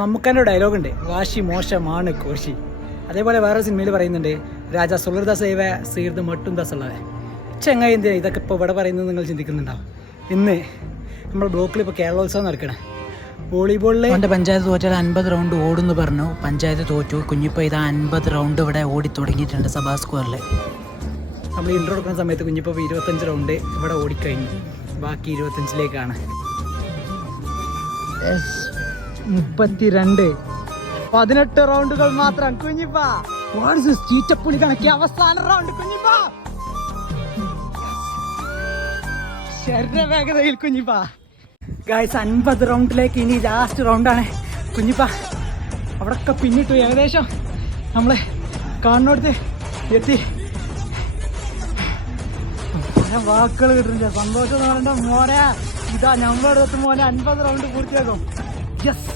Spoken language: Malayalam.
മമ്മൂക്കാൻ്റെ ഡയലോഗ് ഉണ്ട്, വാശി മോശമാണ് കോശി. അതേപോലെ വേറെ സിനിമയിൽ പറയുന്നുണ്ട്, രാജാ സുലർദാസേവ സീർദ് മട്ടും ദസുള്ളവേ. ചെങ്ങായി എന്തിനാ ഇതൊക്കെ ഇപ്പോൾ ഇവിടെ പറയുന്നത് നിങ്ങൾ ചിന്തിക്കുന്നുണ്ടാവും. ഇന്ന് നമ്മൾ ബ്ലോക്കിൽ ഇപ്പോൾ കേരളോത്സവം നടക്കണം. വോളിബോളിൽ എൻ്റെ പഞ്ചായത്ത് തോറ്റാൽ 50 റൗണ്ട് ഓടുന്നു പറഞ്ഞു. പഞ്ചായത്ത് തോറ്റു. കുഞ്ഞിപ്പോൾ ഇത് 50 റൗണ്ട് ഇവിടെ ഓടി തുടങ്ങിയിട്ടുണ്ട് സഭാ സ്ക്വയറിൽ. നമ്മൾ ഇൻട്രോ എടുക്കുന്ന സമയത്ത് കുഞ്ഞിപ്പോൾ 25 റൗണ്ട് ഇവിടെ ഓടിക്കഴിഞ്ഞു. ബാക്കി 25ലേക്കാണ്. 32 18 റൗണ്ടുകൾ മാത്രം. കുഞ്ഞിപ്പാ ചീറ്റപ്പുളി കണക്കി അവസാന റൗണ്ട്. കുഞ്ഞിപ്പാ വേഗതയിൽ കുഞ്ഞിപ്പാ. ഗായ്സ് 50 റൗണ്ടിലേക്ക് ഇനി ലാസ്റ്റ് റൗണ്ടാണ്. കുഞ്ഞിപ്പാ അവിടൊക്കെ പിന്നിട്ടു. ഏകദേശം നമ്മള് കാണുന്നിടത്ത് എത്തി. വാക്കുകൾ കിട്ടുന്നില്ല. സന്തോഷം എന്ന് പറയണ്ട മോനെ. ഇതാ നമ്മളെടുത്ത് മോനെ 50 റൗണ്ട് പൂർത്തിയാക്കും. യെസ്.